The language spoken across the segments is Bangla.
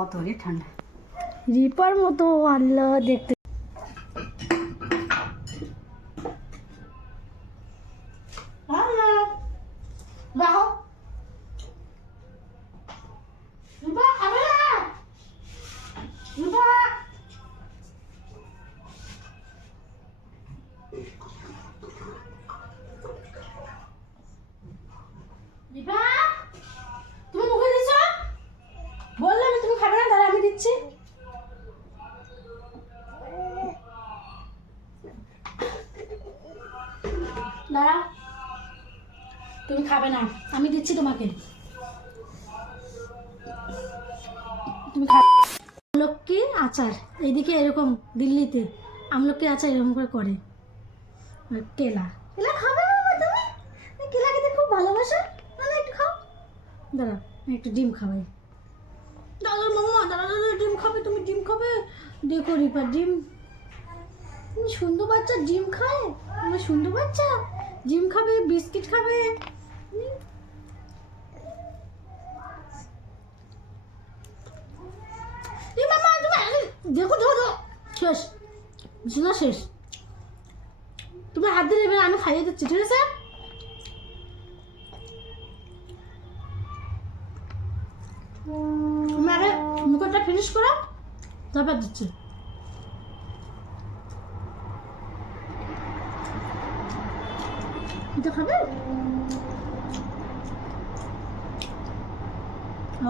অতই ঠান্ডা রিপার মতো আল্লাহ দেখতে। তুমি মুখে দিচ্ছ, বললাম তুমি খাবে না, তাহলে আমি দিচ্ছি। দাঁড়া, তুমি খাবে না, আমি দিচ্ছি তোমাকে। তুমি খাবে। আমলকি আচার এইদিকে এরকম, দিল্লিতে আমলকি আচার এরকম করে করে। আর কেলা, কেলা খাবে না তুমি? কেলা খেতে খুব ভালোবাসো, মানে একটু খাও। দাঁড়া, আমি একটু ডিম খাওয়াই। দাদা মামা, দাদা দাদা ডিম খাবে, তুমি ডিম খাবে? দেখো রিপা ডিম, সুন্দর বাচ্চা ডিম খায়, আমার সুন্দর বাচ্চা ডিম খাবে, বিস্কিট খাবে। দেখো ধরো, শেষ বিছানা শেষ। তুমি হাত দিয়ে নেবে, আমি খাইয়ে দিচ্ছি, ঠিক আছে? তুমি আগে মুখটা ফিনিশ করো, তারপর দিচ্ছি। এটা খাবে?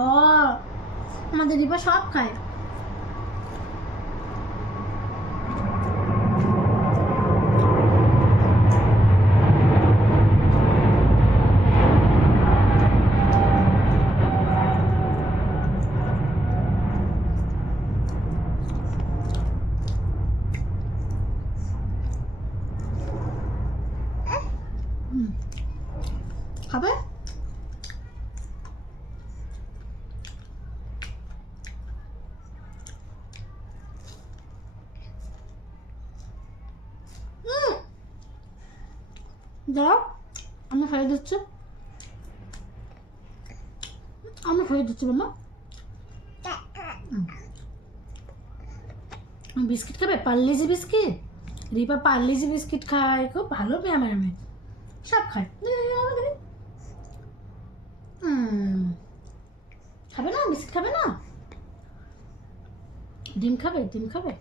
ও, আমাদের রিপা সব খায়। খাবে? দাও, আমি খাইয়ে দিচ্ছি, আমি খাইয়ে দিচ্ছি মামা। বিস্কিট খাবে? পার্লেজি বিস্কিট। রিপা পার্লেজি বিস্কিট খায়, খুব ভালো পেয়ে আমার মেয়ে, সব খায়। খাবে না? বিস্কিট খাবে না? ডিম খাবে? ডিম খাবে?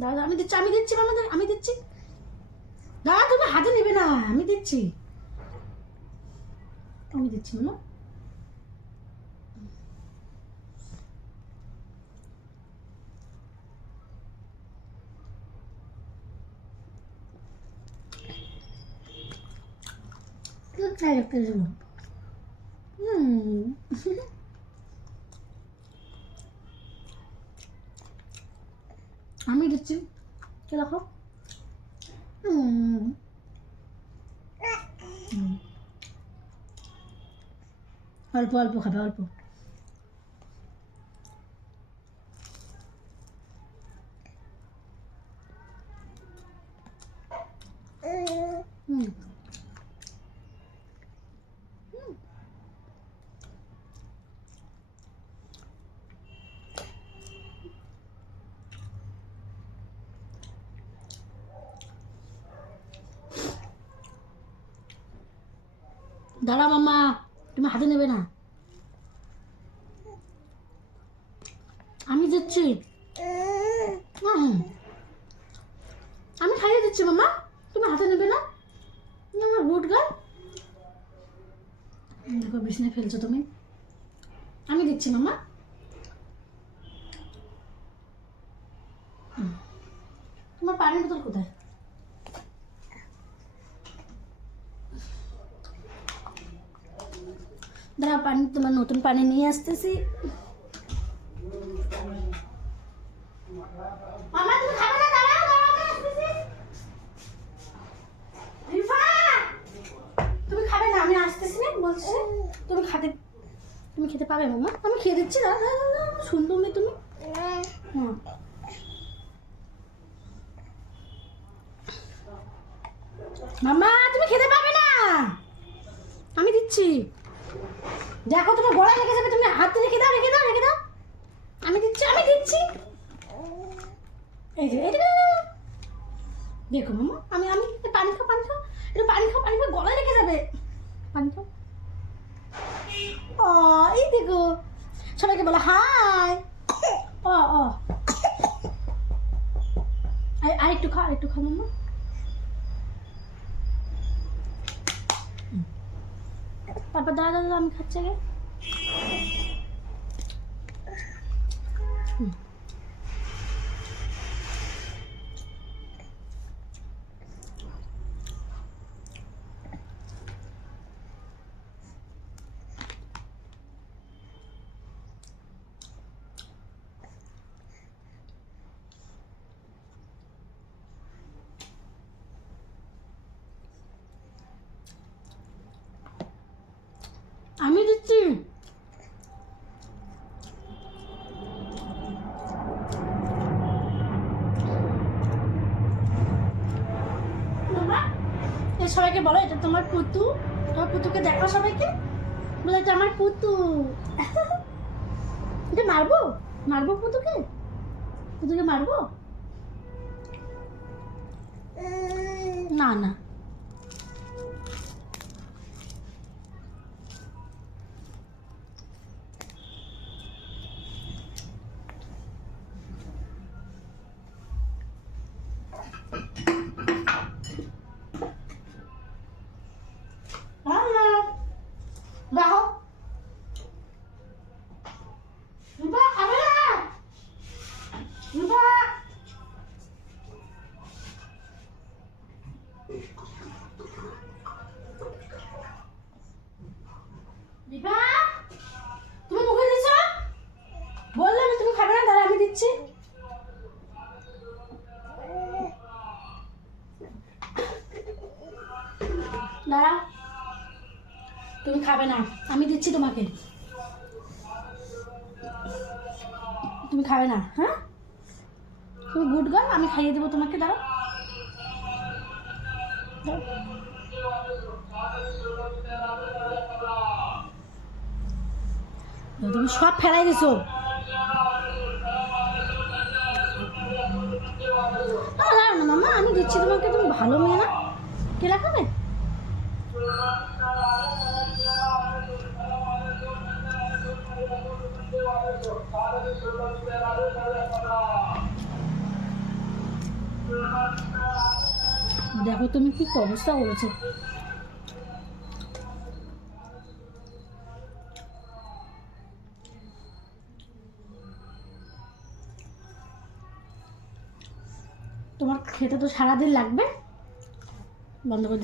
দাদা আমি দিচ্ছি, আমি দিচ্ছি মামা, আমি দিচ্ছি। দাদা তুমি হাতে নেবে না, আমি দিচ্ছি, আমি দিচ্ছি মামা। আমি দিচ্ছি, দেখো। অল্প অল্প খাবে, অল্প। দাঁড়া মামা, তুমি হাতে নেবে না, আমি দিচ্ছি। আমি খাইয়ে দিচ্ছি মামা, তুমি হাতে নেবে না। আমার গুড গার্ল। দেখো বিছানায় ফেলছো তুমি, আমি দিচ্ছি মামা। তোমার পানির বোতল কোথায়? দাঁড়া, পানি, তোমার নতুন পানি নিয়ে আসতেছি। মামা তুমি খাবে না? দাঁড়াও, দাঁড়াও, আসতেছি। রিফা, তুমি খাবে না? আমি আসতেছি না বলছি। তুমি খেতে পাবে মামা? আমি খেয়ে দিচ্ছি। না সুন্দর মেয়ে তুমি। মামা তুমি খেতে পাবে না, আমি দিচ্ছি। দেখো তোমার গলায় লেগে যাবে, তুমি হাতে রেখে দাও, রেখে দাও, রেখে দাও। দেখো মামা, আমি আমি পানি খাও, পানি খাও, একটু পানি খাও, পানি খাও, গলায় লেগে যাবে। পানি খাও। ও, এই দেখো, সবাইকে বলো হাই। ও ও, আর একটু খাও, একটু খাও মামা। তারপর দাদা দাদা আমি খাচ্ছি আগে। আমি দিচ্ছি। বাবা, এ সবাইকে বলো এটা তোমার পুতু। তোমার পুতুকে দেখো সবাইকে, বলে এটা আমার পুতু। এটা মারবো, মারবো পুতুকে, পুতুকে মারবো না না। দেখো রূপা খাবে না, রূপা। দীপা, তুমি মুখে দিচ্ছ, বললাম তুমি খাবে না, দাঁড়া আমি দিচ্ছি। দাঁড়া, তুমি খাবে না, আমি দিচ্ছি তোমাকে, তুমি খাবে না। হ্যাঁ, তুমি গুড গার্ল, আমি খাইয়ে দেবো তোমাকে। দাঁড়াও, তুমি সব ফেলাই দিছো। দাঁড়াও না মামা, আমি দিচ্ছি তোমাকে, তুমি ভালো মেয়ে না, কেলা খাবে। দেখো তুমি কি অবস্থা করেছো। তোমার খেতে তো সারাদিন লাগবে, বন্ধ করে